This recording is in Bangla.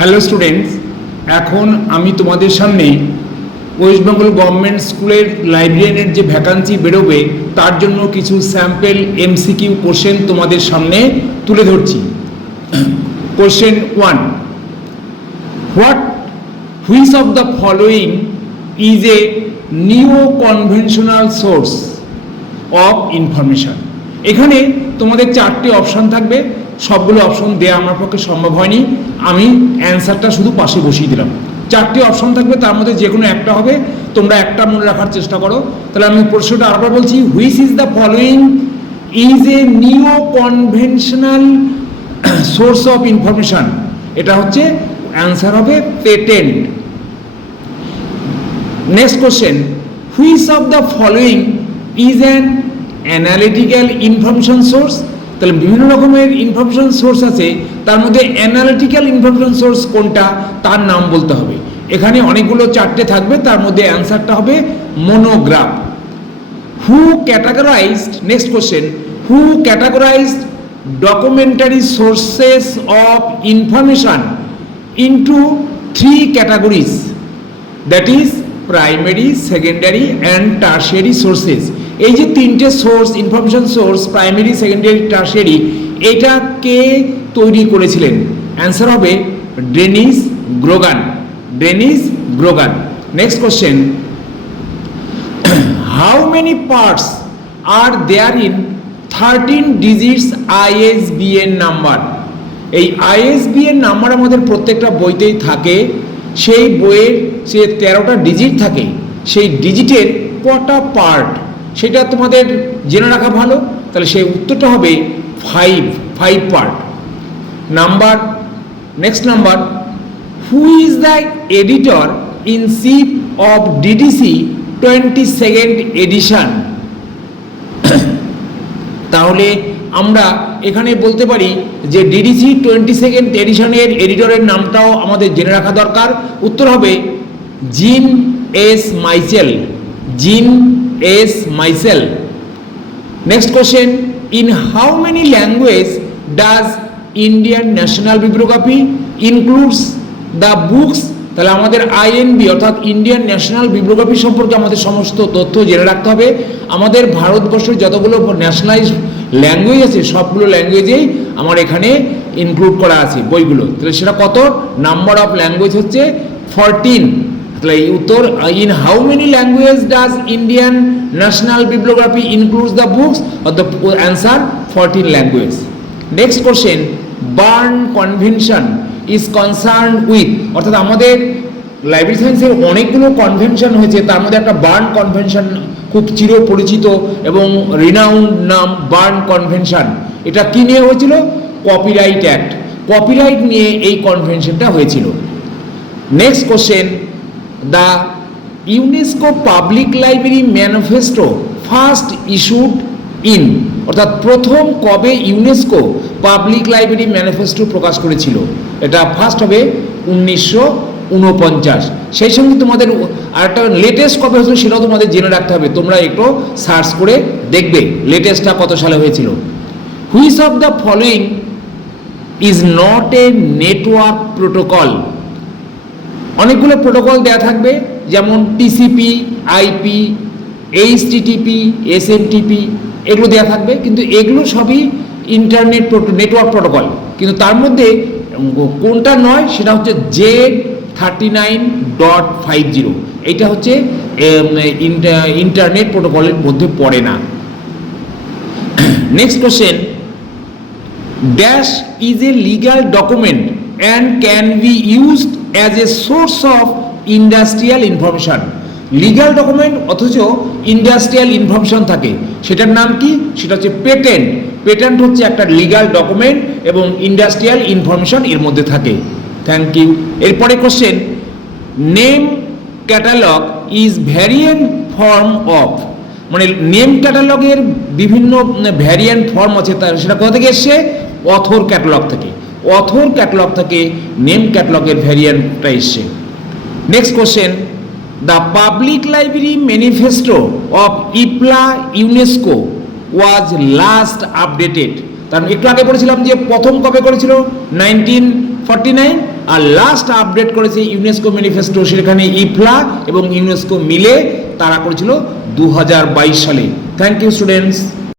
হ্যালো স্টুডেন্টস, এখন আমি তোমাদের সামনে ওয়েস্ট বেঙ্গল গভর্নমেন্ট স্কুলের লাইব্রেরিয়ানের যে ভ্যাকান্সি বেরোবে তার জন্য কিছু স্যাম্পল এমসিকিউ কোশ্চেন তোমাদের সামনে তুলে ধরছি। Question 1, which of the following is a নিও কনভেনশনাল সোর্স অফ ইনফরমেশন। এখানে তোমাদের 4টে অপশান থাকবে, সবগুলো অপশন দেওয়া আমার পক্ষে সম্ভব হয়নি, আমি অ্যান্সারটা শুধু পাশে বসিয়ে দিলাম। 4টে অপশন থাকবে, তার মধ্যে যে কোনো একটা হবে, তোমরা একটা মনে রাখার চেষ্টা করো। তাহলে আমি প্রশ্নটা আরেকবার বলছি, which is the following is a নিও কনভেনশনাল সোর্স অফ ইনফরমেশন। এটা হচ্ছে অ্যান্সার হবে patent. Next question, which of the following is an analytical information source. তাহলে বিভিন্ন রকমের ইনফরমেশন সোর্স আছে, তার মধ্যে অ্যানালিটিক্যাল ইনফরমেশন সোর্স কোনটা তার নাম বলতে হবে। এখানে অনেকগুলো 4টে থাকবে, তার মধ্যে অ্যান্সারটা হবে monograph. Who categorised, next question, who categorised documentary sources of information into 3 categories, that is primary, secondary and tertiary sources. এই যে 3টে source, information source, primary, secondary, tertiary, এটা কে তৈরি করেছিলেন? অ্যান্সার হবে Dennis Grogan. Dennis Grogan. Next question, how many parts are there in 13 digits ISBN number. এই ISBN নাম্বার আমাদের প্রত্যেকটা বইতেই থাকে, সেই বইয়ের যে 13টা ডিজিট থাকে, সেই ডিজিটের কটা পার্ট সেটা তোমাদের জেনে রাখা ভালো। তাহলে সেই উত্তরটা হবে 5 part. Number, next number, who is the editor in chief of DDC 22nd edition. তাহলে আমরা এখানে বলতে পারি যে DDC 22nd এডিশনের এডিটরের নামটাও আমাদের জেনে রাখা দরকার। উত্তর হবে জিন S Mitchell. Jean S Mitchell. Next question, in how many language does Indian national bibliography includes the books. তাহলে আমাদের INB অর্থাৎ ইন্ডিয়ান ন্যাশনাল বিব্লিওগ্রাফি সম্পর্কে আমাদের সমস্ত তথ্য জেনে রাখতে হবে। আমাদের ভারতবর্ষের যতগুলো ন্যাশনালাইজড ল্যাঙ্গুয়েজ আছে সবগুলো ল্যাঙ্গুয়েজেই আমার এখানে ইনক্লুড করা আছে বইগুলো। তাহলে সেটা কত? নাম্বার অফ ল্যাঙ্গুয়েজ হচ্ছে 14। তাহলে এই উত্তর, in how many language does Indian national bibliography includes the books, or the answer 14 language. Next question, Berne convention is concern with. অর্থাৎ আমাদের লাইব্রেরি সায়েন্সের অনেকগুলো কনভেনশন হয়েছে, তার মধ্যে একটা বার্ন কনভেনশন খুব চিরপরিচিত এবং রিনাউন্ড নাম, বার্ন কনভেনশন। এটা কি নিয়ে হয়েছিল? Copyright act. কপিরাইট নিয়ে এই কনভেনশনটা হয়েছিল। Next question, the UNESCO public library manifesto first issued in. অর্থাৎ প্রথম কবে ইউনেস্কো পাবলিক লাইব্রেরি ম্যানিফেস্টো প্রকাশ করেছিল? এটা ফার্স্ট হবে 1949। সেই সঙ্গে তোমাদের আরেকটা লেটেস্ট কবে হয়েছিল সেটাও তোমাদের জেনে রাখতে হবে। তোমরা একটু সার্চ করে দেখবে লেটেস্টটা কত সালে হয়েছিল। Which of the following is not a network protocol. অনেকগুলো প্রোটোকল দেয়া থাকবে, যেমন TCP, IP, HTTP, SMTP, এগুলো দেওয়া থাকবে, কিন্তু এগুলো সবই ইন্টারনেট নেটওয়ার্ক প্রোটোকল। কিন্তু তার মধ্যে কোনটা নয় সেটা হচ্ছে Z39.50। এইটা হচ্ছে ইন্টারনেট প্রোটোকলের মধ্যে পড়ে না। Next question, dash is a legal document and can be used as a source of industrial information. Legal document অথচ ইন্ডাস্ট্রিয়াল ইনফরমেশন থাকে, সেটার নাম কি? সেটা হচ্ছে পেটেন্ট। পেটেন্ট হচ্ছে একটা লিগ্যাল ডকুমেন্ট এবং ইন্ডাস্ট্রিয়াল ইনফরমেশন এর মধ্যে থাকে। Thank you. এরপরে question, name catalogue is variant form of. মানে নেম ক্যাটালগের বিভিন্ন ভ্যারিয়েন্ট ফর্ম আছে, তার সেটা কোথা থেকে এসছে? অথর ক্যাটালগ থেকে। অথর ক্যাটালগ থেকে নেম ক্যাটালগের ভ্যারিয়েন্টটা এসছে। Next question, the public library manifesto of IPLA UNESCO was last updated. কারণ একটু আগে বলেছিলাম যে প্রথম কবে করেছিল? 1949। আর লাস্ট আপডেট করেছে ইউনেস্কো ম্যানিফেস্টো, সেখানে ইফলা এবং ইউনেস্কো মিলে তারা করেছিল 2022 সালে। Thank you students.